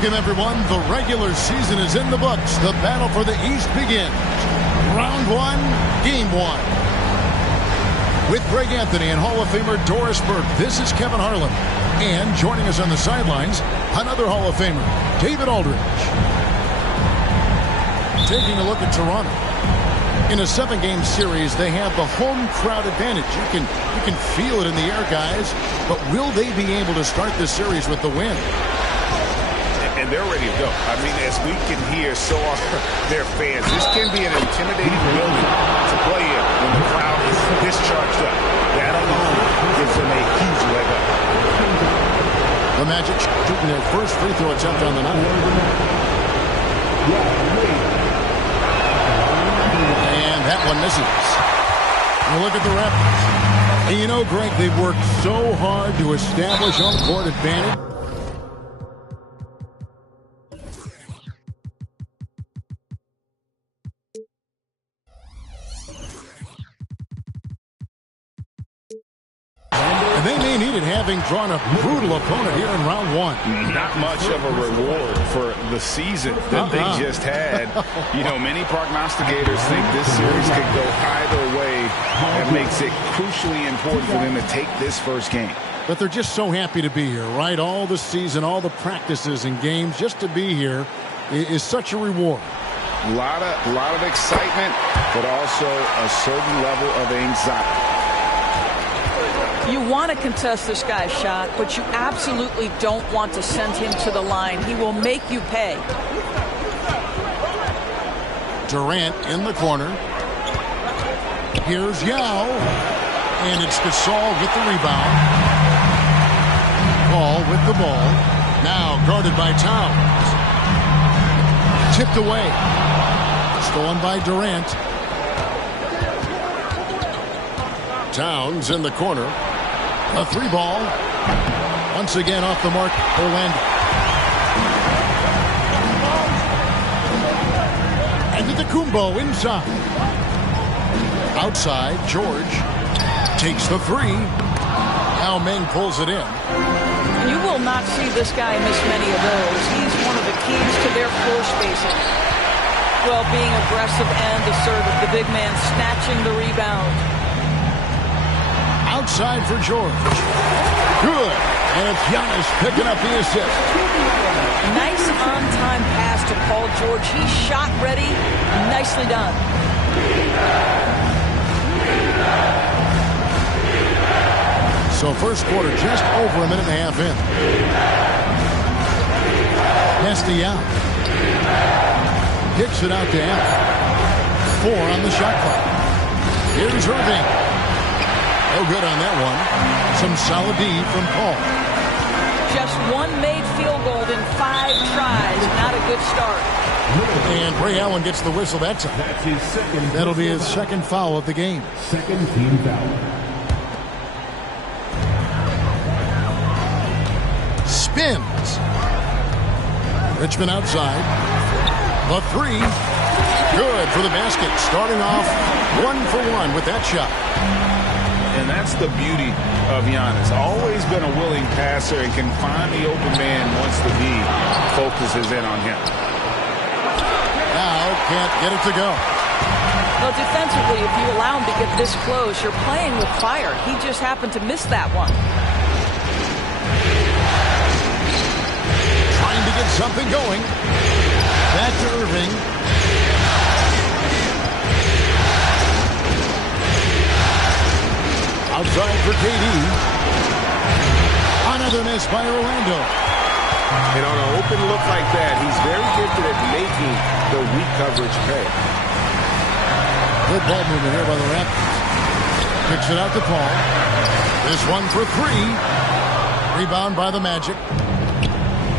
Welcome, everyone. The regular season is in the books. The battle for the East begins. Round one, game one. With Greg Anthony and Hall of Famer Doris Burke, this is Kevin Harlan. And joining us on the sidelines, another Hall of Famer, David Aldridge. Taking a look at Toronto. In a 7-game series, they have the home crowd advantage. You can feel it in the air, guys. But will they be able to start this series with the win? And they're ready to go. I mean, as we can hear, so are their fans. This can be an intimidating building to play in when the crowd is this charged up. That alone gives them a huge leg up. The Magic shooting their first free throw attempt on the night. And that one misses. And look at the Raptors. And you know, Greg, they've worked so hard to establish home court advantage. They may need it, having drawn a brutal opponent here in round one. Not much of a reward for the season that they just had. You know, many prognosticators think this series could go either way. That makes it crucially important for them to take this first game. But they're just so happy to be here, right? All the season, all the practices and games, just to be here is such a reward. A lot of excitement, but also a certain level of anxiety. You want to contest this guy's shot, but you absolutely don't want to send him to the line. He will make you pay. Durant in the corner. Here's Yao. And it's Gasol with the rebound. Paul with the ball. Now guarded by Towns. Tipped away. Stolen by Durant. Towns in the corner. A 3-ball. Once again off the mark, Orlando. Antetokounmpo inside. Outside, George takes the 3. Now Meng pulls it in. You will not see this guy miss many of those. He's one of the keys to their floor spacing. Well, being aggressive and assertive, the big man snatching the rebound. Outside for George. Good. And it's Giannis picking up the assist. Nice on-time pass to Paul George. He's shot ready. Nicely done. So first quarter just over a minute and a half in. Castellano. Kicks it out to Allen. 4 on the shot clock. Here's Irving. No good on that one. Some solid D from Paul. Just one made field goal in 5 tries. Not a good start. And Ray Allen gets the whistle that time. That's his second. That'll be his second foul of the game. Second team foul. Spins. Richmond outside. The 3. Good for the basket. Starting off 1 for 1 with that shot. And that's the beauty of Giannis. Always been a willing passer and can find the open man once the D focuses in on him. Now can't get it to go. Well, defensively, if you allow him to get this close, you're playing with fire. He just happened to miss that one. Trying to get something going. Back to Irving. Outside for KD. Another miss by Orlando. And on an open look like that, he's very gifted at making the weak coverage pay. Good ball movement here by the Raptors. Kicks it out to Paul. This one for three. Rebound by the Magic.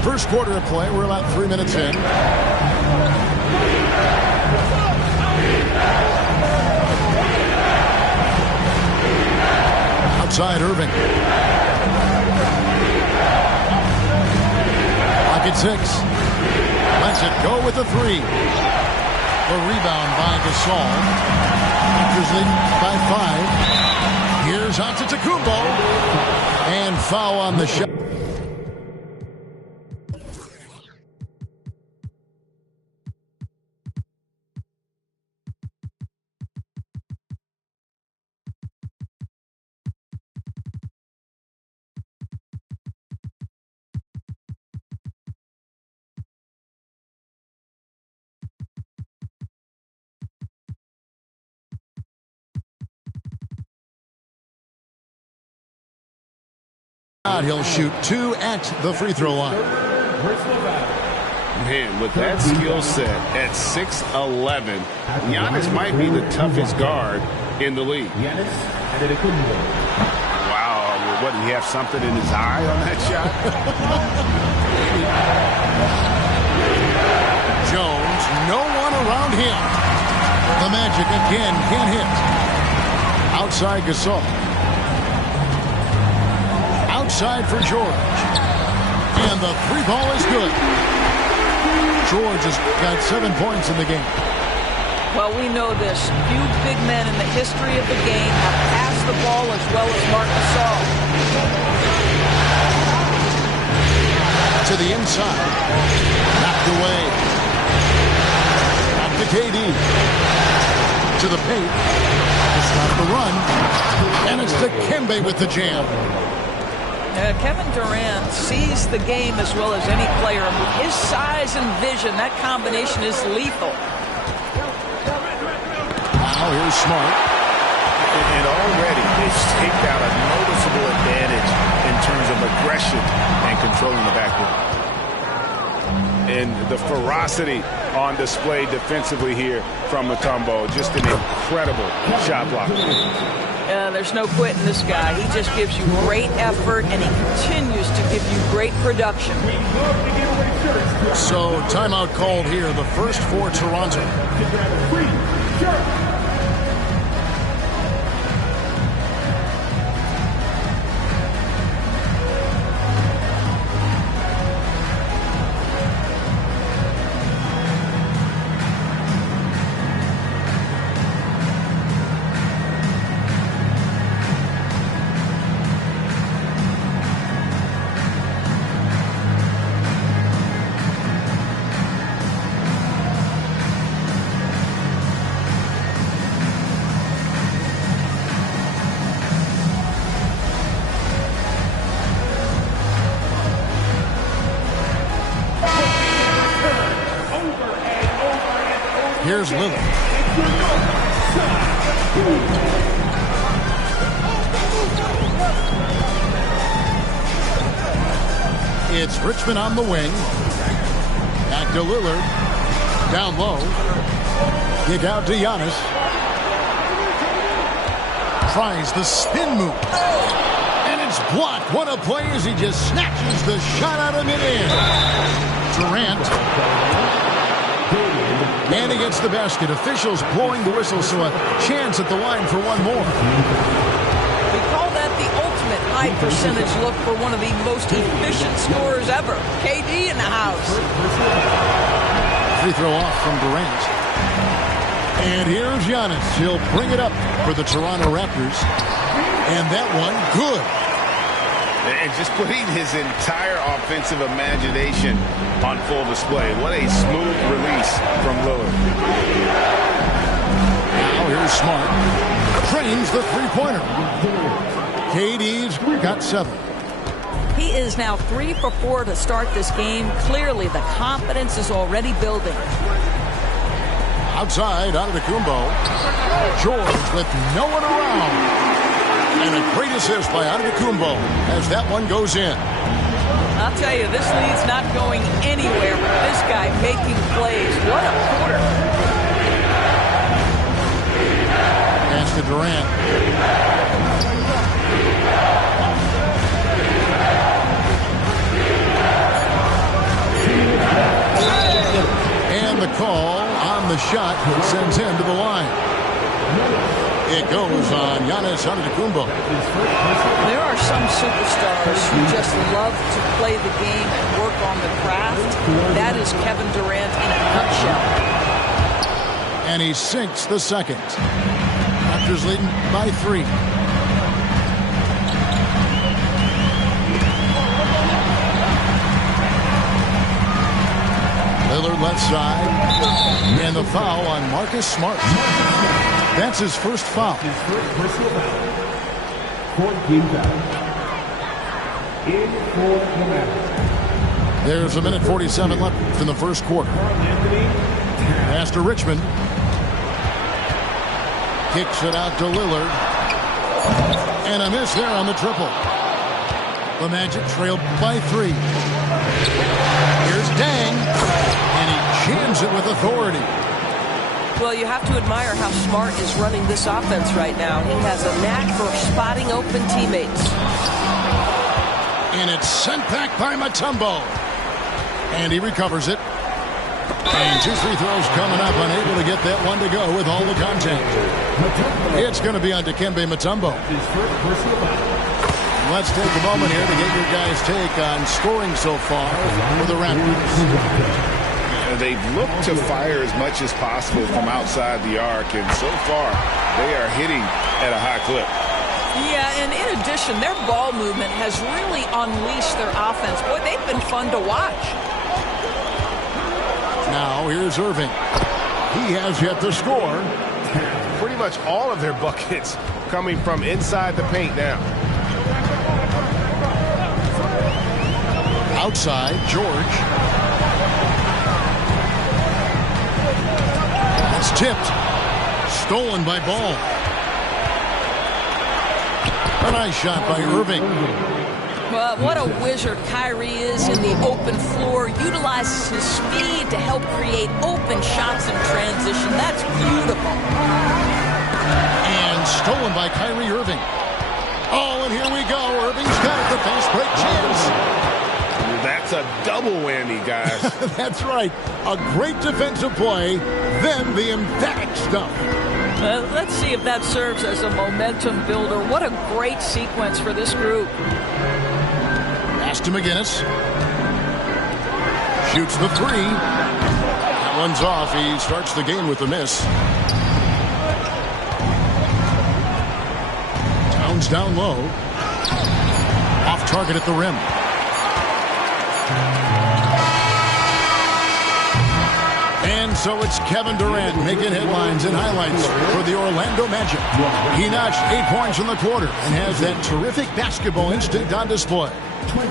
First quarter of play. We're about 3 minutes in. Outside Irving. Pocket 6. Lets it go with the three. The rebound by Gasol. Raptors leading by 5. Here's Antetokounmpo. And foul on the shot. He'll shoot 2 at the free throw line. Man, with that skill set at 6'11", Giannis might be the toughest guard in the league. Wow, what, did he have something in his eye on that shot? Jones, no one around him. The Magic again can't hit. Outside Gasol. Outside for George. And the three ball is good. George has got 7 points in the game. Well, we know this. Few big men in the history of the game have passed the ball as well as Marc Gasol. To the inside. Knocked away. Back to KD. To the paint. To stop the run. And it's Dikembe with the jam. Kevin Durant sees the game as well as any player. With his size and vision, that combination is lethal. Now here's Smart. And already they've staked out a noticeable advantage in terms of aggression and controlling the backcourt. And the ferocity on display defensively here from Mutombo. Just an incredible shot block. There's no quitting this guy. He just gives you great effort, and he continues to give you great production. So, timeout called here. The first for Toronto. Here's Lillard. It's Richmond on the wing. Back to Lillard. Down low. Kick out to Giannis. Tries the spin move. And it's blocked. What a play as he just snatches the shot out of midair. Durant. And he gets the basket. Officials blowing the whistle, so a chance at the line for one more. We call that the ultimate high percentage look for one of the most efficient scorers ever. KD in the house. Free throw off from Durant. And here's Giannis. He'll bring it up for the Toronto Raptors. And that one, good. And just putting his entire offensive imagination on full display. What a smooth release from Lillard. drains the three-pointer. KD's got 7. He is now 3 for 4 to start this game. Clearly, the confidence is already building. Outside, Antetokounmpo. George with no one around. And a great assist by Antetokounmpo as that one goes in. I'll tell you, this lead's not going anywhere with this guy making plays. What a quarter. Pass to Durant. And the call on the shot sends him to the line. It goes on Giannis Antetokounmpo. There are some superstars who just love to play the game and work on the craft. That is Kevin Durant in a nutshell. And he sinks the second. Raptors leading by 3. Lillard left side. And the foul on Marcus Smart. That's his first foul. His first personal foul. Court game foul. In for the Mavericks. There's a minute 47 left in the first quarter. Pass to Richmond. Kicks it out to Lillard. And a miss there on the triple. The Magic trailed by 3. Here's Dang. And he jams it with authority. Well, you have to admire how Smart is running this offense right now. He has a knack for spotting open teammates. And it's sent back by Mutombo. And he recovers it. And 2 free throws coming up, unable to get that one to go with all the contact. It's going to be on Dikembe Mutombo. Let's take a moment here to get your guys' take on scoring so far for the Raptors. They've looked to fire as much as possible from outside the arc, and so far they are hitting at a high clip. Yeah, and in addition, their ball movement has really unleashed their offense. Boy, they've been fun to watch. Now here's Irving. He has yet to score. Pretty much all of their buckets coming from inside the paint now. Outside, George. It's tipped. Stolen by Ball. A nice shot by Irving. Well, what a wizard Kyrie is in the open floor. Utilizes his speed to help create open shots in transition. That's beautiful. And stolen by Kyrie Irving. Oh, and here we go. Irving's got the fast break chance. That's a double whammy, guys. That's right. A great defensive play, then the emphatic stuff. Let's see if that serves as a momentum builder. What a great sequence for this group. Pass to McGinnis. Shoots the 3. That one's off. He starts the game with a miss. Towns down low. Off target at the rim. And so it's Kevin Durant making headlines and highlights for the Orlando Magic. He notched 8 points in the quarter and has that terrific basketball instinct on display.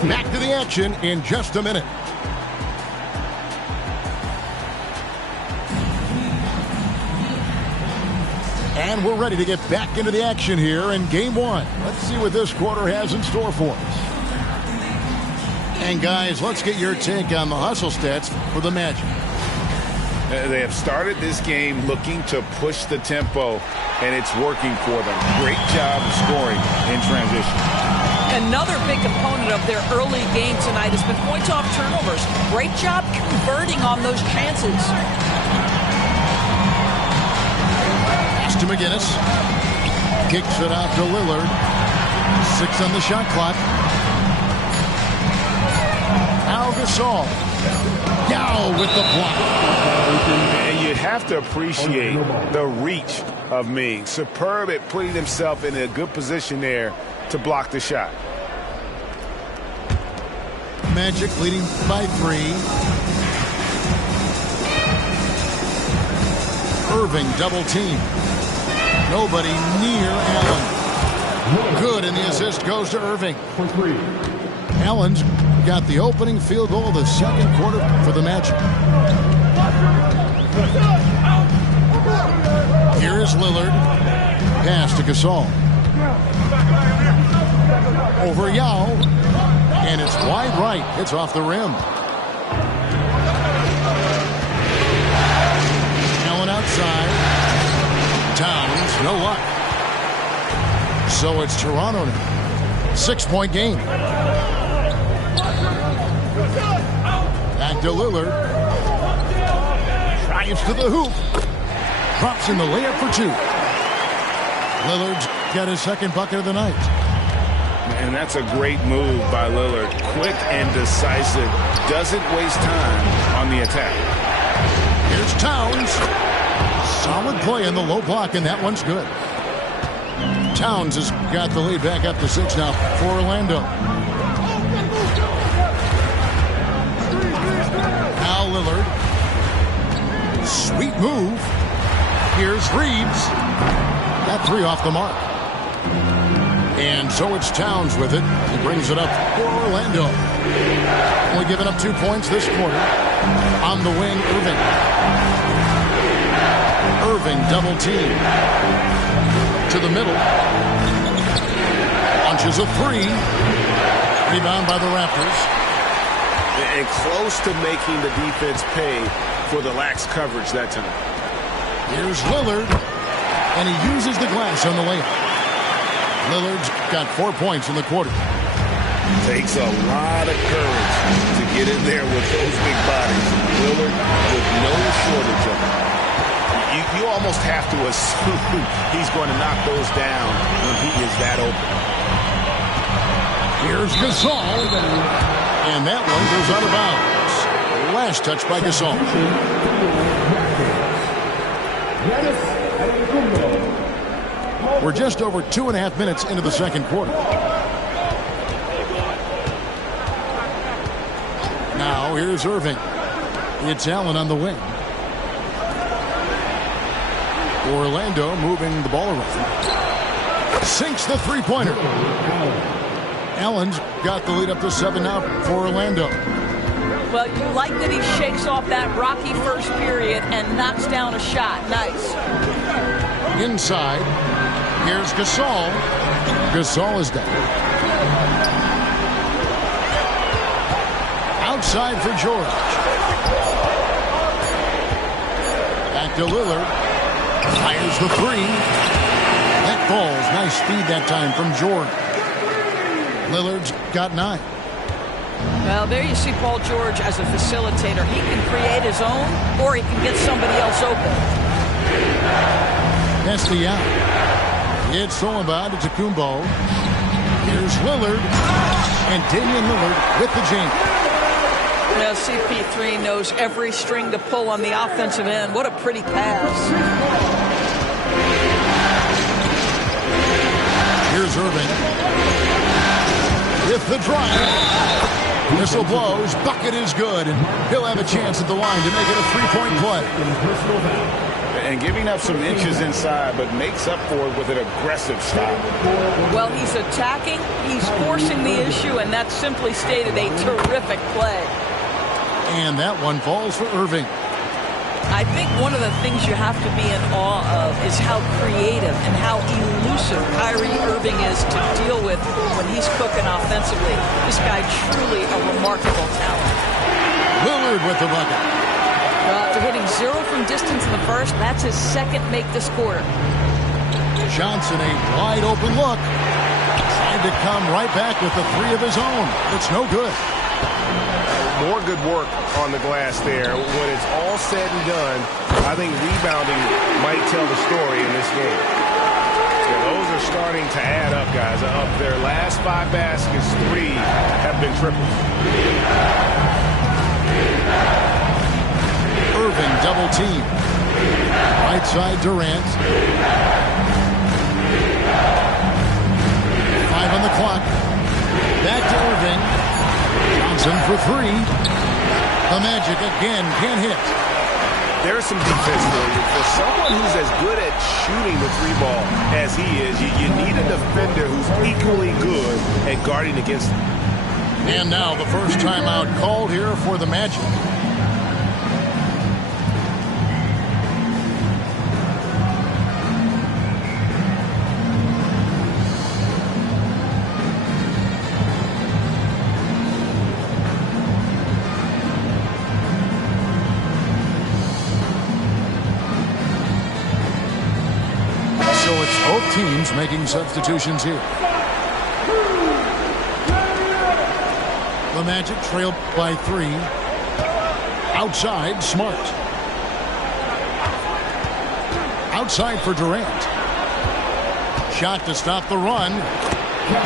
Back to the action in just a minute. And we're ready to get back into the action here in Game 1. Let's see what this quarter has in store for us. And guys, let's get your take on the hustle stats for the Magic. They have started this game looking to push the tempo, and it's working for them. Great job of scoring in transition. Another big component of their early game tonight has been points off turnovers. Great job converting on those chances. Pass to McGinnis. Kicks it out to Lillard. 6 on the shot clock. Al Gasol. Yao with the block. And you have to appreciate the reach of Ming. Superb at putting himself in a good position there to block the shot. Magic leading by 3. Irving double team. Nobody near Allen. Good, and the assist goes to Irving. For 3. Allen's got the opening field goal of the second quarter for the Magic. Here is Lillard. Pass to Gasol. Over Yao. And it's wide right. It's off the rim. Allen outside. Towns, no luck. So it's Toronto now. 6-point game. Back to Lillard. Drives to the hoop. Drops in the layup for 2. Lillard's got his second bucket of the night. And that's a great move by Lillard. Quick and decisive. Doesn't waste time on the attack. Here's Towns. Solid play in the low block, and that one's good. Towns has got the lead back up to 6 now for Orlando. Now Lillard. Sweet move. Here's Reeves. That 3 off the mark. And so it's Towns with it. He brings it up for Orlando. Only giving up 2 points this quarter. On the wing, Irving. Irving double team. To the middle. Launches a 3. Rebound by the Raptors. And close to making the defense pay for the lax coverage that time. Here's Lillard. And he uses the glass on the layup. Lillard's got 4 points in the quarter. Takes a lot of courage to get in there with those big bodies. Lillard with no shortage of them. You almost have to assume he's going to knock those down when he is that open. Here's Gasol. And that one goes out of bounds. Last touch by Gasol. We're just over 2.5 minutes into the second quarter. Now here's Irving. It's Allen on the wing. Orlando moving the ball around. Sinks the three-pointer. Allen's got the lead up to 7 now for Orlando. Well, you like that he shakes off that rocky first period and knocks down a shot. Nice. Inside. Here's Gasol. Gasol is down. Outside for George. Back to Lillard. Fires the 3. That falls. Nice speed that time from George. Lillard's got 9. Well, there you see Paul George as a facilitator. He can create his own, or he can get somebody else open. That's the out. It's Solomon to Kumbo. Here's Lillard. And Damian Lillard with the jam. Now CP3 knows every string to pull on the offensive end. What a pretty pass. Here's Irving. With the drive. Whistle blows. Bucket is good. And he'll have a chance at the line to make it a 3-point play. And giving up some inches inside, but makes up for it with an aggressive stop. Well, he's attacking, he's forcing the issue, and that's simply stated a terrific play. And that one falls for Irving. I think one of the things you have to be in awe of is how creative and how elusive Kyrie Irving is to deal with when he's cooking offensively. This guy truly a remarkable talent. Lillard with the bucket. After hitting 0 from distance in the first, that's his second make this quarter. Johnson, a wide open look. Trying to come right back with the 3 of his own. It's no good. More good work on the glass there. When it's all said and done, I think rebounding might tell the story in this game. Yeah, those are starting to add up, guys. Of their last 5 baskets, 3 have been triples. Irving double team. Right side Durant. 5 on the clock. Back to Irving. Johnson for 3. The Magic again can't hit. There's some defense for someone who's as good at shooting the three ball as he is, you need a defender who's equally good at guarding against him. And now the first timeout called here for the Magic. Both teams making substitutions here. The Magic trail by 3. Outside, Smart. Outside for Durant. Shot to stop the run.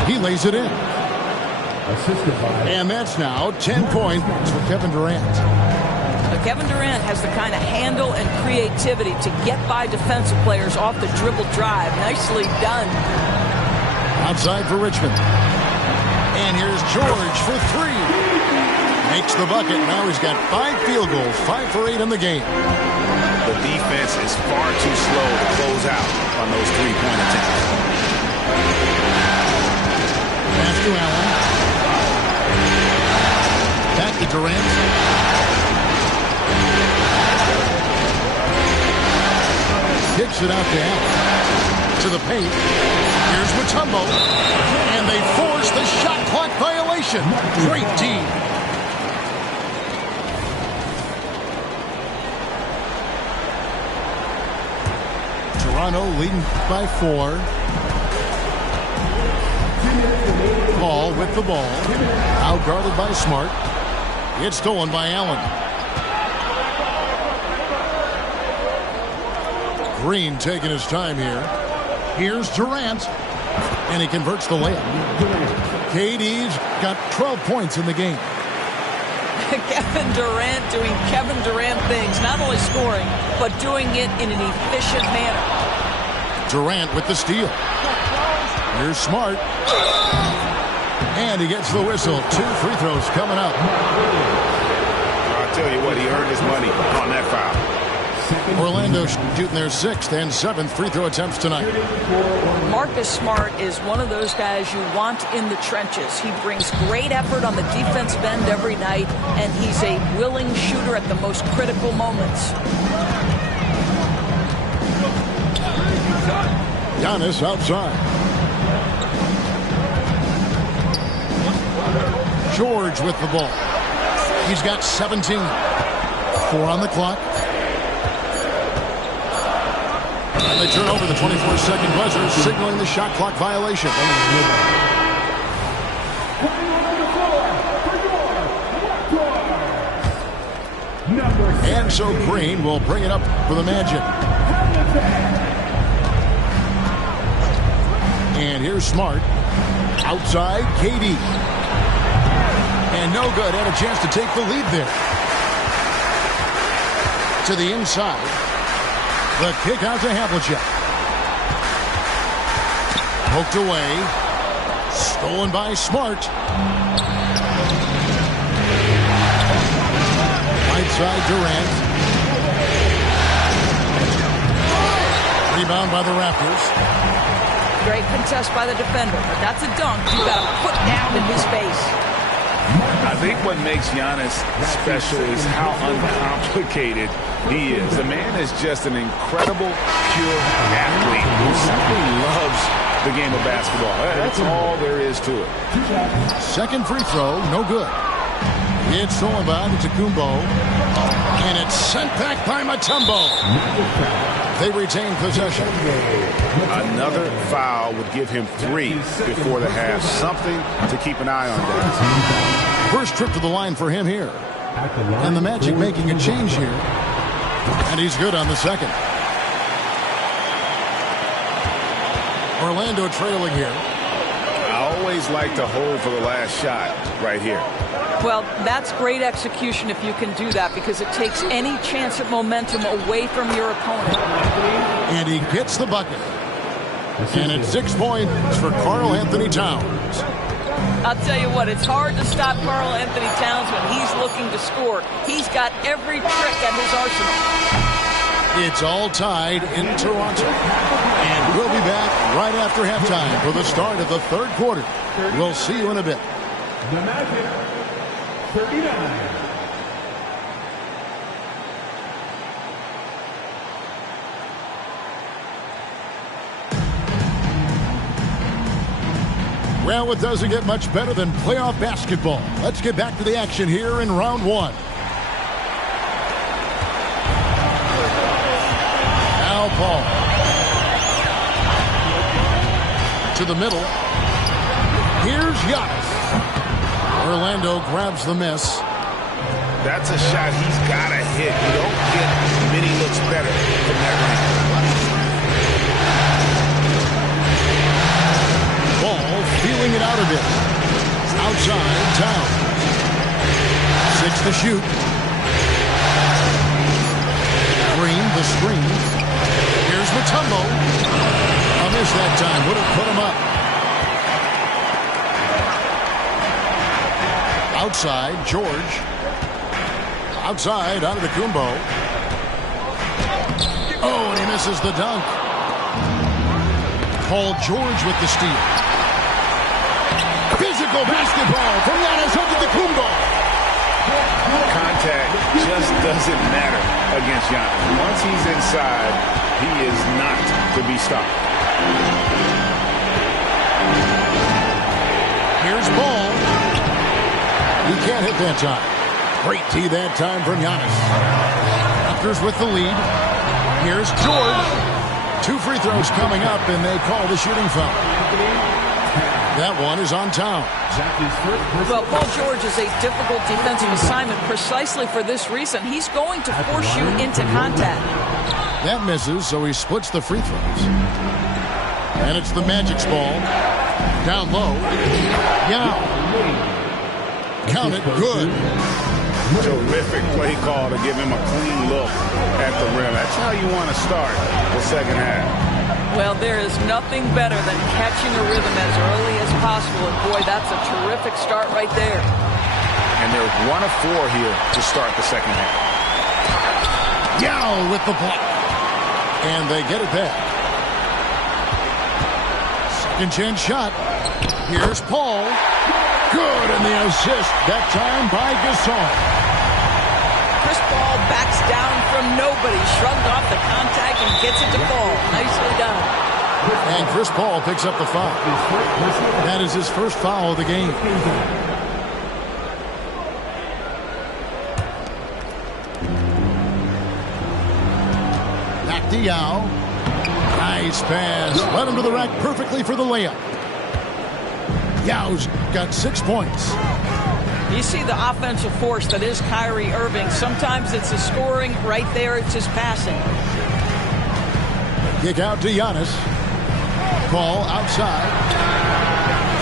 He lays it in. And that's now 10 points for Kevin Durant. Kevin Durant has the kind of handle and creativity to get by defensive players off the dribble drive. Nicely done. Outside for Richmond. And here's George for 3. Makes the bucket. Now he's got 5 field goals, 5 for 8 in the game. The defense is far too slow to close out on those three-point attempts. Pass to Allen. Back to Durant. Kicks it out to Allen. To the paint. Here's Mutombo. And they force the shot clock violation. Great D. Toronto leading by 4. Paul with the ball. Outguarded by Smart. It's stolen by Allen. Green taking his time here. Here's Durant. And he converts the layup. KD's got 12 points in the game. Kevin Durant doing Kevin Durant things. Not only scoring, but doing it in an efficient manner. Durant with the steal. Here's Smart. And he gets the whistle. 2 free throws coming up. I'll tell you what, he earned his money on that foul. Orlando shooting their 6th and 7th free throw attempts tonight. Marcus Smart is one of those guys you want in the trenches. He brings great effort on the defensive end every night, and he's a willing shooter at the most critical moments. Giannis outside. George with the ball. He's got 17. 4 on the clock. And they turn over the 24-second buzzer, signaling the shot clock violation. And so Green will bring it up for the Magic. And here's Smart. Outside, KD. And no good. Had a chance to take the lead there. To the inside. The kick out to Havlicek. Poked away. Stolen by Smart. Right side Durant. Rebound by the Raptors. Great contest by the defender, but that's a dunk you got to put down in his face. I think what makes Giannis special is how uncomplicated he is. The man is just an incredible, pure athlete who simply loves the game of basketball. That's all there is to it. Second free throw, no good. It's stolen by Antetokounmpo. And it's sent back by Mutombo. They retain possession. Another foul would give him 3 before the half. Something to keep an eye on there. First trip to the line for him here. And the Magic making a change here. And he's good on the second. Orlando trailing here. I always like to hold for the last shot right here. Well, that's great execution if you can do that, because it takes any chance at momentum away from your opponent. And he gets the bucket. And it's 6 points for Karl Anthony Towns. I'll tell you what, it's hard to stop Karl Anthony Towns when he's looking to score. He's got every trick at his arsenal. It's all tied in Toronto. And we'll be back right after halftime for the start of the third quarter. We'll see you in a bit. The Magic, 39. Well, it doesn't get much better than playoff basketball. Let's get back to the action here in round one. Now Paul. To the middle. Here's Giannis. Orlando grabs the miss. That's a shot he's got to hit. You don't get many looks better from that range. Feeling it out a bit. Outside, Towns. 6 to shoot. Green, the screen. Here's Mutombo. A miss that time. Would have put him up. Outside, George. Outside, Antetokounmpo. Oh, and he misses the dunk. Paul George with the steal. Physical basketball from Giannis Antetokounmpo. Contact just doesn't matter against Giannis. Once he's inside, he is not to be stopped. Here's Ball. He can't hit that time. Great tee that time from Giannis. Raptors with the lead. Here's George. 2 free throws coming up, and they call the shooting foul. That one is on Towns. Well, Paul George is a difficult defensive assignment precisely for this reason. He's going to force you into contact. That misses, so he splits the free throws. And it's the Magic's ball. Down low. Yao. Count it. Good. Terrific play call to give him a clean look at the rim. That's how you want to start the second half. Well, there is nothing better than catching a rhythm as early as possible. And boy, that's a terrific start right there. And they're 1 of 4 here to start the second half. Yao with the block. And they get it back. Second chance shot. Here's Paul. Good, and the assist that time by Gasol. Chris Paul backs down from nobody, shrugged off the contact and gets it to Paul. Nicely done. And Chris Paul picks up the foul. That is his first foul of the game. Back to Yao. Nice pass. Led him to the rack perfectly for the layup. Yao's got 6 points. You see the offensive force that is Kyrie Irving. Sometimes it's his scoring. Right there, it's his passing. Kick out to Giannis. Ball outside.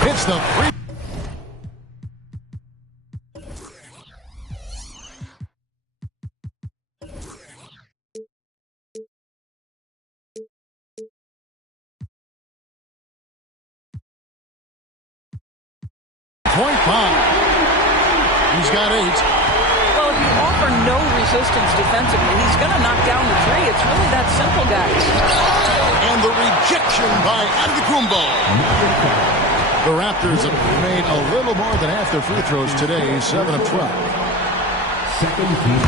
Hits the free. Point bomb. He's got 8. Well, if you offer no resistance defensively, he's going to knock down the 3. It's really that simple, guys. And the rejection by Antetokounmpo. The Raptors have made a little more than half their free throws today, 7 of 12.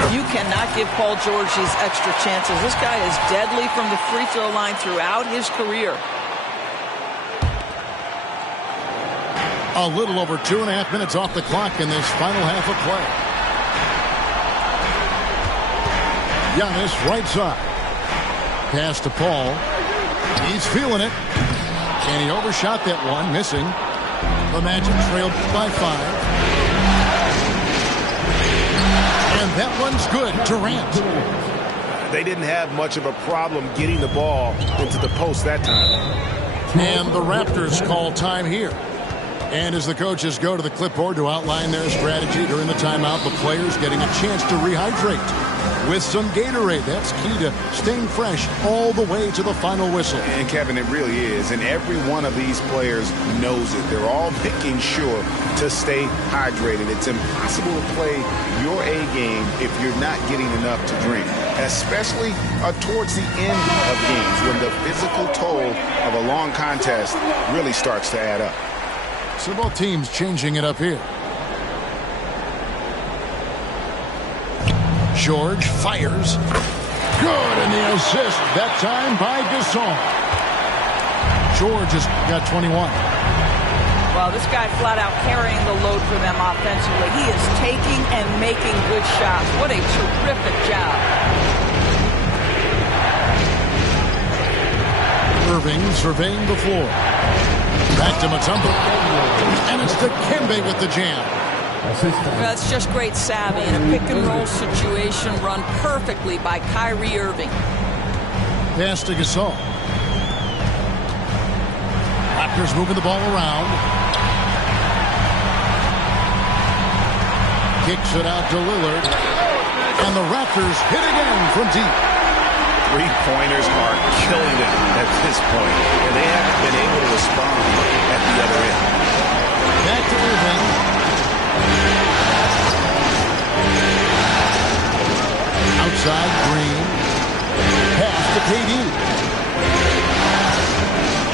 You cannot give Paul George these extra chances. This guy is deadly from the free throw line throughout his career. A little over 2.5 minutes off the clock in this final half of play. Giannis right side. Pass to Paul. He's feeling it. And he overshot that one, missing. The Magic trailed by 5. And that one's good. Durant. They didn't have much of a problem getting the ball into the post that time. And the Raptors call time here. And as the coaches go to the clipboard to outline their strategy during the timeout, the players getting a chance to rehydrate. with some Gatorade. That's key to staying fresh all the way to the final whistle. And Kevin, it really is. And every one of these players knows it. They're all making sure to stay hydrated. It's impossible to play your A game if you're not getting enough to drink, especially towards the end of games when the physical toll of a long contest really starts to add up. So both teams changing it up here. George fires. Good, and the assist, that time by Gasol. George has got 21. Well, this guy flat out carrying the load for them offensively. He is taking and making good shots. What a terrific job. Irving surveying the floor. Back to Mutombo. And it's Dikembe with the jam. That's just great savvy in a pick-and-roll situation run perfectly by Kyrie Irving. Pass to Gasol. Raptors moving the ball around. Kicks it out to Lillard. And the Raptors hit again from deep. Three-pointers are killing them at this point, and they haven't been able to respond at the other end. Back to Irving. Outside, Green. Pass to KD.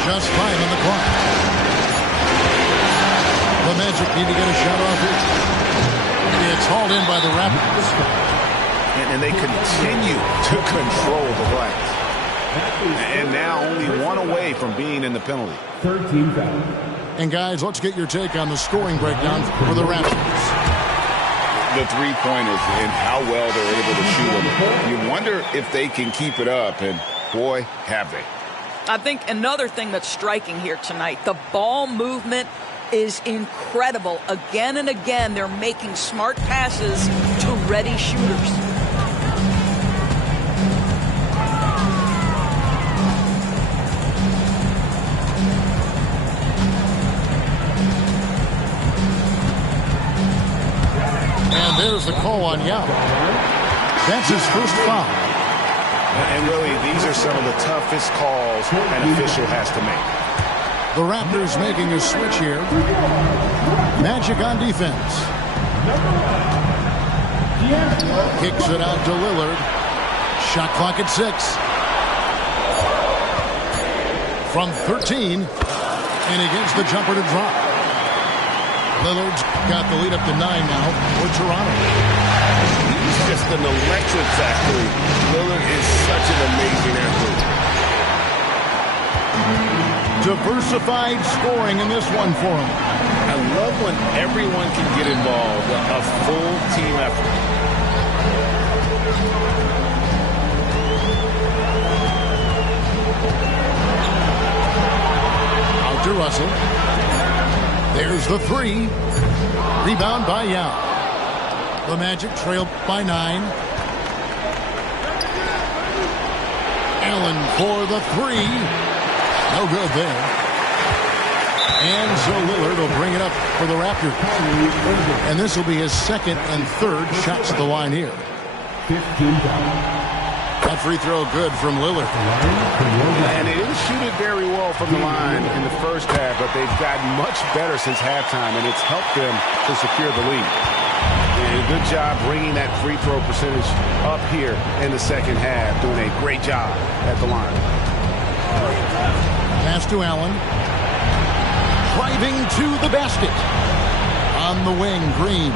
Just 5 on the clock. The Magic need to get a shot off here. It's hauled in by the Raptors. And they continue to control the glass. And now only one away from being in the penalty. 13 fouls. And guys, let's get your take on the scoring breakdown for the Raptors. The three-pointers and how well they're able to shoot them. You wonder if they can keep it up, and boy, have they. I think another thing that's striking here tonight, the ball movement is incredible. Again and again, they're making smart passes to ready shooters. And there's the call on Yao. That's his first foul. And really, these are some of the toughest calls an official has to make. The Raptors making a switch here. Magic on defense. Kicks it out to Lillard. Shot clock at 6. From 13. And he gets the jumper to drop. Lillard's got the lead up to 9 now for Toronto. He's just an electric athlete. Lillard is such an amazing athlete. Diversified scoring in this one for him. I love when everyone can get involved. A full team effort. Out to Russell. There's the 3. Rebound by Yao. The Magic trail by 9. Allen for the 3. No good there. And so Lillard will bring it up for the Raptors. And this will be his second and third shots at the line here. 15 That free throw good from Lillard. And they didn't shoot it very well from the line in the first half, but they've gotten much better since halftime, and it's helped them to secure the lead. And a good job bringing that free throw percentage up here in the second half, doing a great job at the line. Pass to Allen. Driving to the basket. On the wing, Green.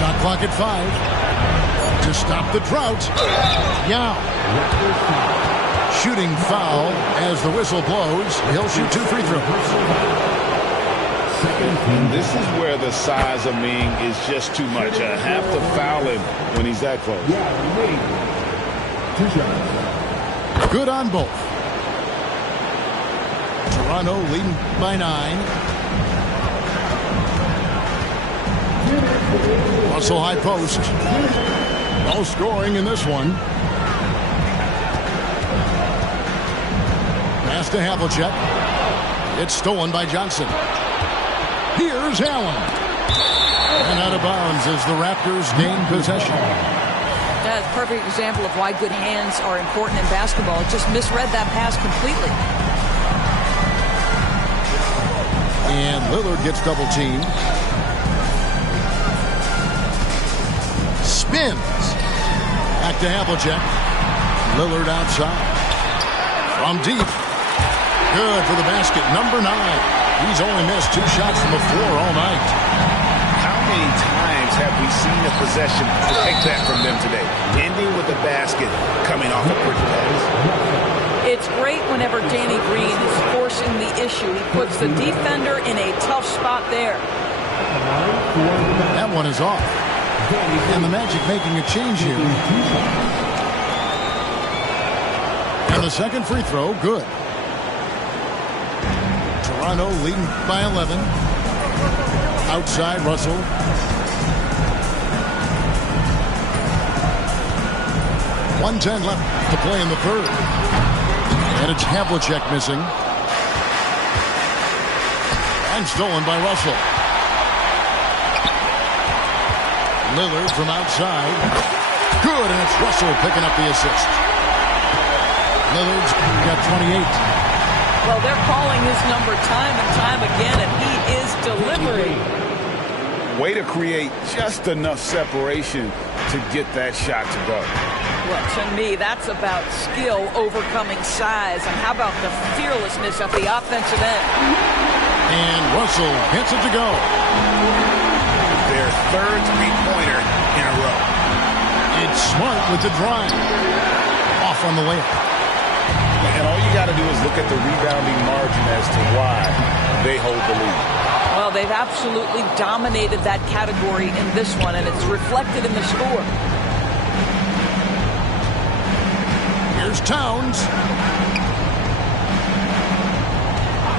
Shot clock at 5. To stop the drought. Yao. Shooting foul as the whistle blows. He'll shoot 2 free throws. This is where the size of Ming is just too much. Have to foul him when he's that close. 2 shots. Good on both. Toronto leading by 9. Russell high post. No scoring in this one. Pass to Havlicek. It's stolen by Johnson. Here's Allen. And out of bounds as the Raptors gain possession. That's a perfect example of why good hands are important in basketball. It just misread that pass completely. And Lillard gets double teamed. Spins. Back to Havlicek. Lillard outside. From deep. Good for the basket. Number 9. He's only missed 2 shots from the floor all night. How many times have we seen a possession like that from them today? Ending with the basket coming off a pretty pass. It's great whenever Danny Green is forcing the issue. He puts the defender in a tough spot there. That one is off. And the Magic making a change here. And the second free throw, good. Toronto leading by 11. Outside, Russell. .110 left to play in the third. And it's Havlicek missing. And stolen by Russell. Lillard from outside. Good, and it's Russell picking up the assist. Lillard's got 28. Well, they're calling his number time and time again, and he is delivering. Way to create just enough separation to get that shot to go. Well, to me, that's about skill overcoming size. And how about the fearlessness at the offensive end? And Russell gets it to go. Their third three-pointer in a row. It's Smart with the drive. Off on the layup. And all you got to do is look at the rebounding margin as to why they hold the lead. Well, they've absolutely dominated that category in this one, and it's reflected in the score. Here's Towns.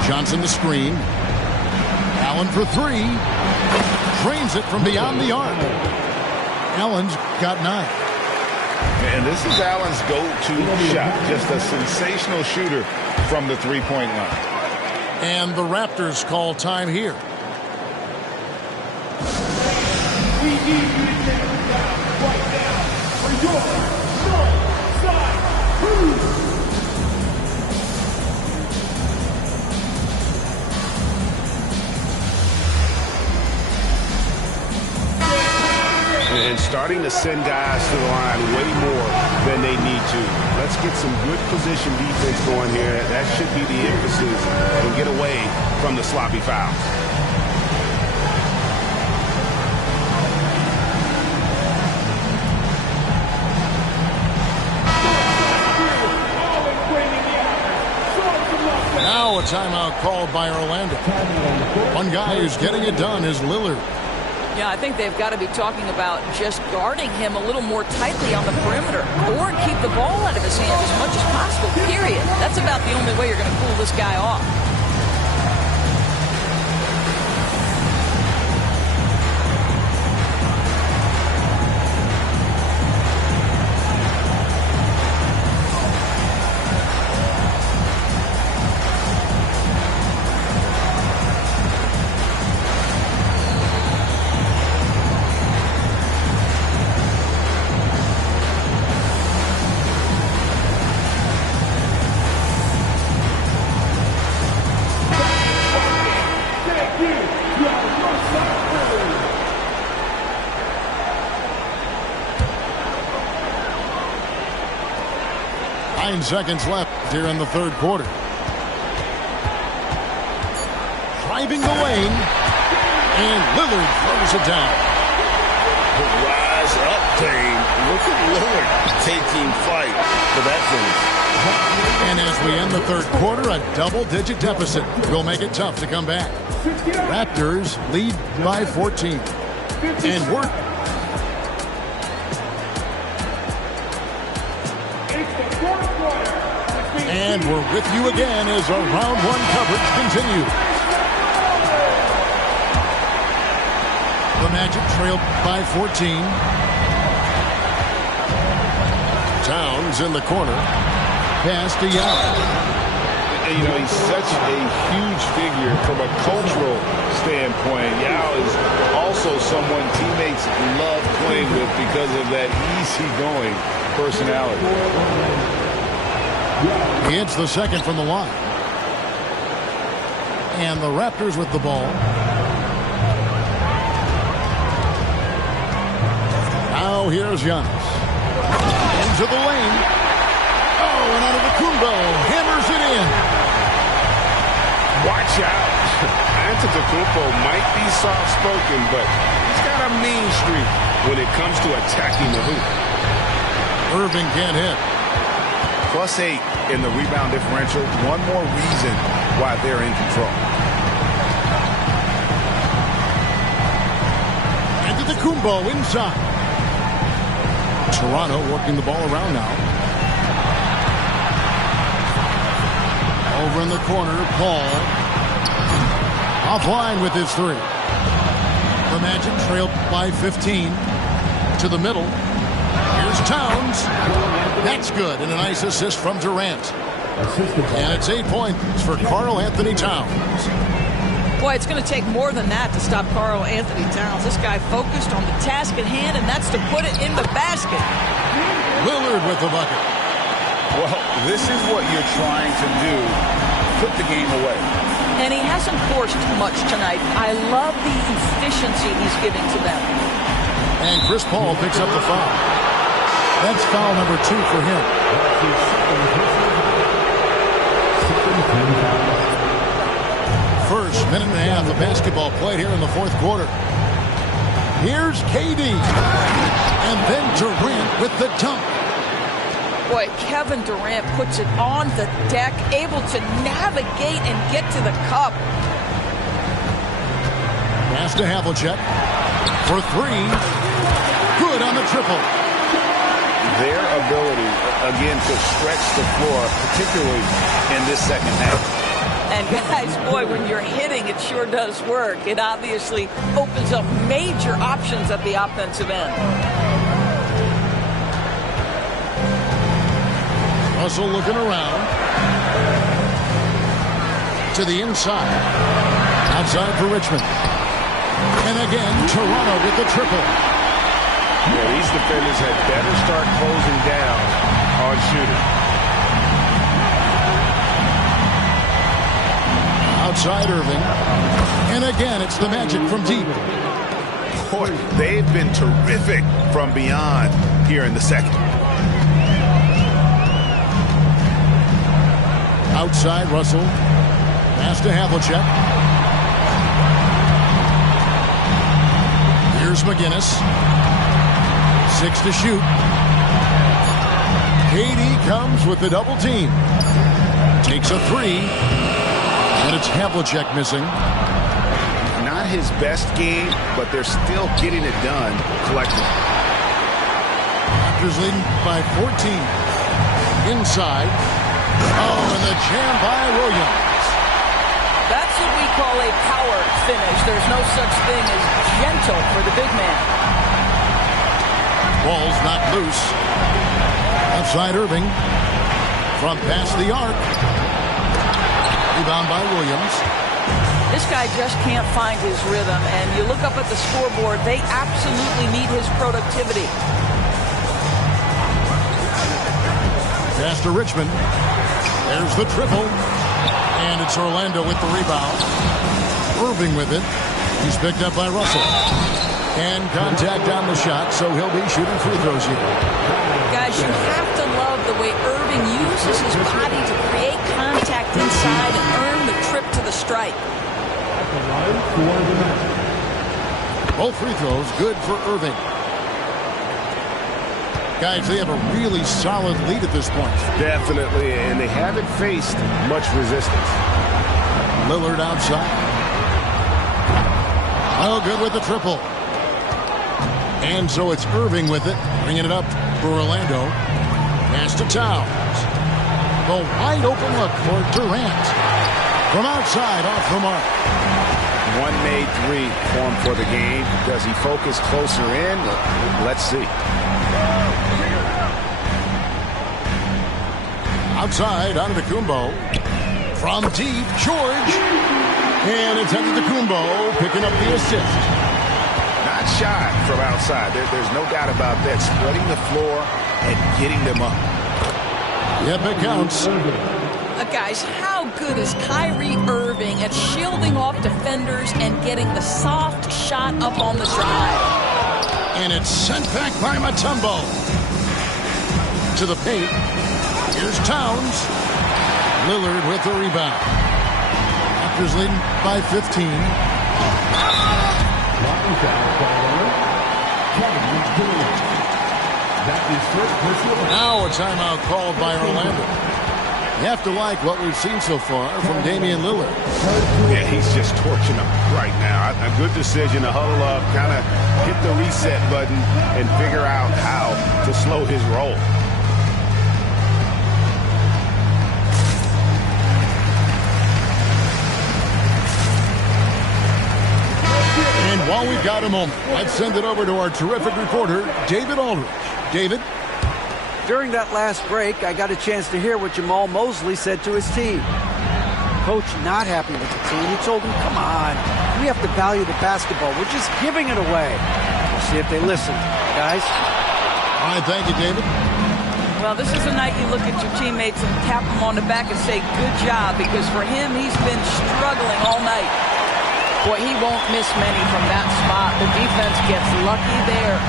Johnson the screen. Allen for 3. Drains it from beyond the arc. Allen's got 9. And this is Allen's go-to shot. Just a sensational shooter from the three-point line. And the Raptors call time here. We need you to take it down right now for your north side crew. And starting to send guys to the line way more than they need to. Let's get some good position defense going here. That should be the emphasis and get away from the sloppy fouls. Now a timeout called by Orlando. One guy who's getting it done is Lillard. Yeah, I think they've got to be talking about just guarding him a little more tightly on the perimeter or keep the ball out of his hands as much as possible, period. That's about the only way you're going to cool this guy off. Seconds left here in the third quarter. Driving the lane, and Lillard throws it down. Rise up, Dame. Look at Lillard taking flight for that finish. And as we end the third quarter, a double-digit deficit will make it tough to come back. Raptors lead by 14. And we're And we're with you again as our round one coverage continues. The Magic trailed by 14. Towns in the corner. Pass to Young. you know, he's such a huge figure from a cultural standpoint. Yao is also someone teammates love playing with because of that easygoing personality. He hits the second from the line. And the Raptors with the ball. Now here's Giannis. Into the lane. Oh, and Antetokounmpo hammers it in. Watch out. Antetokounmpo might be soft-spoken, but he's got a mean streak when it comes to attacking the hoop. Irving can't hit. +8 in the rebound differential. One more reason why they're in control. Antetokounmpo inside. Toronto working the ball around now. Over in the corner, Paul. Offline with his three. The Magic trailed by 15. To the middle. Here's Towns. That's good. And a nice assist from Durant. And it's 8 points for Karl Anthony Towns. Boy, it's going to take more than that to stop Karl Anthony Towns. This guy focused on the task at hand, and that's to put it in the basket. Lillard with the bucket. Well, this is what you're trying to do. Put the game away. And he hasn't forced much tonight. I love the efficiency he's giving to them. And Chris Paul picks up the foul. That's foul number 2 for him. First minute and a half of basketball played here in the fourth quarter. Here's KD. And then Durant with the dunk. Boy, Kevin Durant puts it on the deck, able to navigate and get to the cup. Pass to Havlicek for 3. Good on the triple. Their ability, again, to stretch the floor, particularly in this second half. And guys, boy, when you're hitting, it sure does work. It obviously opens up major options at the offensive end. Russell looking around. To the inside. Outside for Richmond. And again, Toronto with the triple. Yeah, these defenders had better start closing down on shooting. Outside Irving. And again, it's the Magic from deep. Boy, they've been terrific from beyond here in the second. Outside Russell. Pass to Havlicek. Here's McGinnis. 6 to shoot. KD comes with the double team. Takes a 3. And it's Havlicek missing. Not his best game, but they're still getting it done collectively. Raptors leading by 14. Inside. Oh, and the jam by Williams. That's what we call a power finish. There's no such thing as gentle for the big man. Ball's not loose. Outside Irving. From past the arc. Rebound by Williams. This guy just can't find his rhythm, and you look up at the scoreboard, they absolutely need his productivity. Pass to Richmond. There's the triple. And it's Orlando with the rebound. Irving with it. He's picked up by Russell. And contact on the shot, so he'll be shooting free throws here. Guys, you have to love the way Irving uses his body to create contact inside and earn the trip to the strike. Both free throws good for Irving. Guys, they have a really solid lead at this point. Definitely, and they haven't faced much resistance. Lillard outside. Oh, good with the triple. And so it's Irving with it, bringing it up for Orlando. Pass to Towns. The wide open look for Durant. From outside, off the mark. One made 3 for him for the game. Does he focus closer in? Let's see. Outside, Antetokounmpo. From deep, George. And it's Antetokounmpo picking up the assist. Not shy from outside. There's no doubt about that. Spreading the floor and getting them up. Yep, it counts. Guys, how good is Kyrie Irving at shielding off defenders and getting the soft shot up on the drive? And it's sent back by Mutombo. To the paint. Here's Towns. Lillard with the rebound. Raptors leading by 15. Now a timeout called by Orlando. You have to like what we've seen so far from Damian Lillard. Yeah, he's just torching them right now. A good decision to huddle up, kind of hit the reset button, and figure out how to slow his roll. And while we've got a moment, let's send it over to our terrific reporter, David Aldridge. David? During that last break, I got a chance to hear what Jamal Mosley said to his team. Coach not happy with the team. He told them, come on, we have to value the basketball. We're just giving it away. We'll see if they listen, guys. All right, thank you, David. Well, this is a night you look at your teammates and tap them on the back and say, good job, because for him, he's been struggling all night. Boy, he won't miss many from that spot. The defense gets lucky there.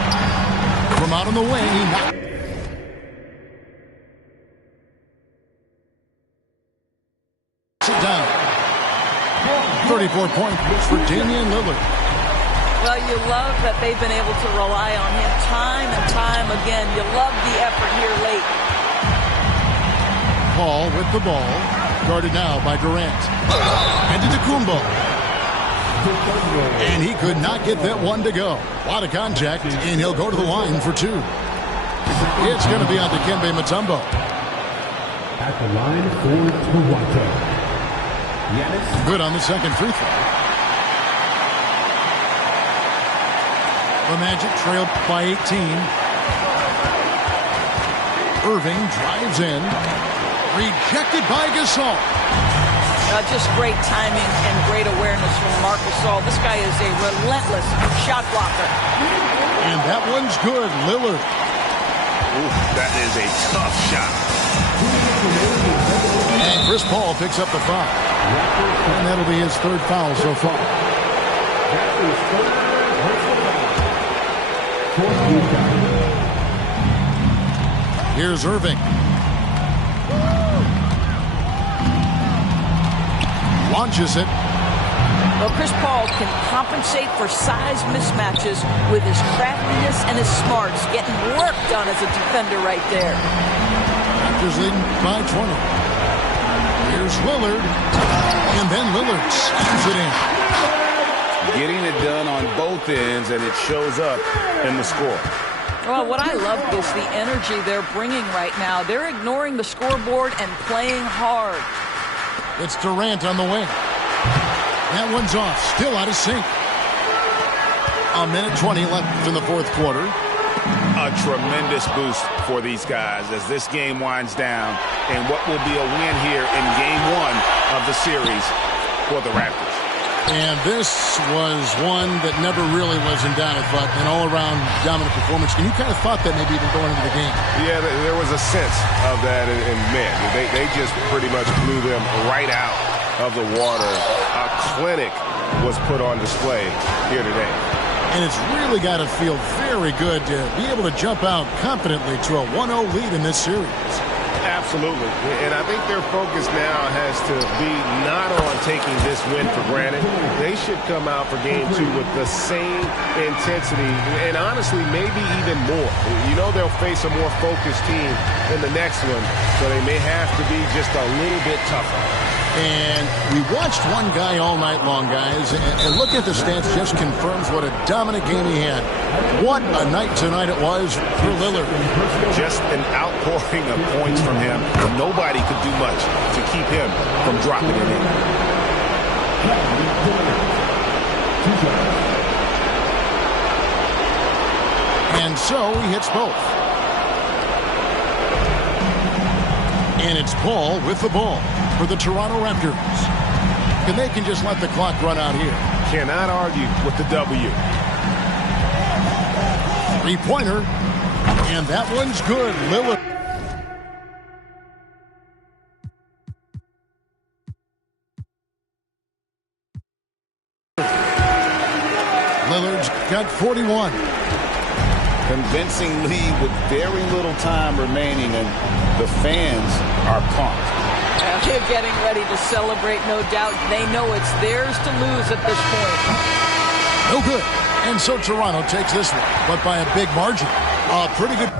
From out on the wing, he knocked. Down. 34 points for Damian Lillard. Well, you love that they've been able to rely on him time and time again. You love the effort here late. Paul with the ball. Guarded now by Durant. Antetokounmpo. And he could not get that one to go. A lot of contact, and he'll go to the line for two. It's going to be on Dikembe Mutombo. At the line for Toronto. Good on the second free throw. The Magic trailed by 18. Irving drives in. Rejected by Gasol. Just great timing and great awareness from Marc Gasol. This guy is a relentless shot blocker. And that one's good. Lillard. Ooh, that is a tough shot. And Chris Paul picks up the foul. And that'll be his third foul so far. Here's Irving. Launches it. Well, Chris Paul can compensate for size mismatches with his craftiness and his smarts, getting work done as a defender right there. Raptors leading by 20. Here's Lillard. And then Lillard slams it in. Getting it done on both ends, and it shows up in the score. Well, what I love is the energy they're bringing right now. They're ignoring the scoreboard and playing hard. It's Durant on the wing. That one's off. Still out of sync. A minute 20 left in the fourth quarter. A tremendous boost for these guys as this game winds down, and what will be a win here in game one of the series for the Raptors. And this was one that never really was in doubt, I thought, an all-around dominant performance. And you kind of thought that maybe even going into the game. Yeah, there was a sense of that, and man, they just pretty much blew them right out of the water. A clinic was put on display here today. And it's really got to feel very good to be able to jump out confidently to a 1-0 lead in this series. Absolutely. And I think their focus now has to be not on taking this win for granted. They should come out for game two with the same intensity and honestly maybe even more. You know they'll face a more focused team in the next one, so they may have to be just a little bit tougher. And we watched one guy all night long, guys, and look at the stats just confirms what a dominant game he had. What a night tonight it was for Lillard. Just an outpouring of points from him. Nobody could do much to keep him from dropping it in. And so he hits both. And it's Paul with the ball. for the Toronto Raptors. And they can just let the clock run out here. Cannot argue with the W. Three-pointer. And that one's good. Lillard. Lillard's got 41. Convincing lead with very little time remaining, and the fans are pumped. They're getting ready to celebrate, no doubt. They know it's theirs to lose at this point. No good. And so Toronto takes this one, but by a big margin. Pretty good.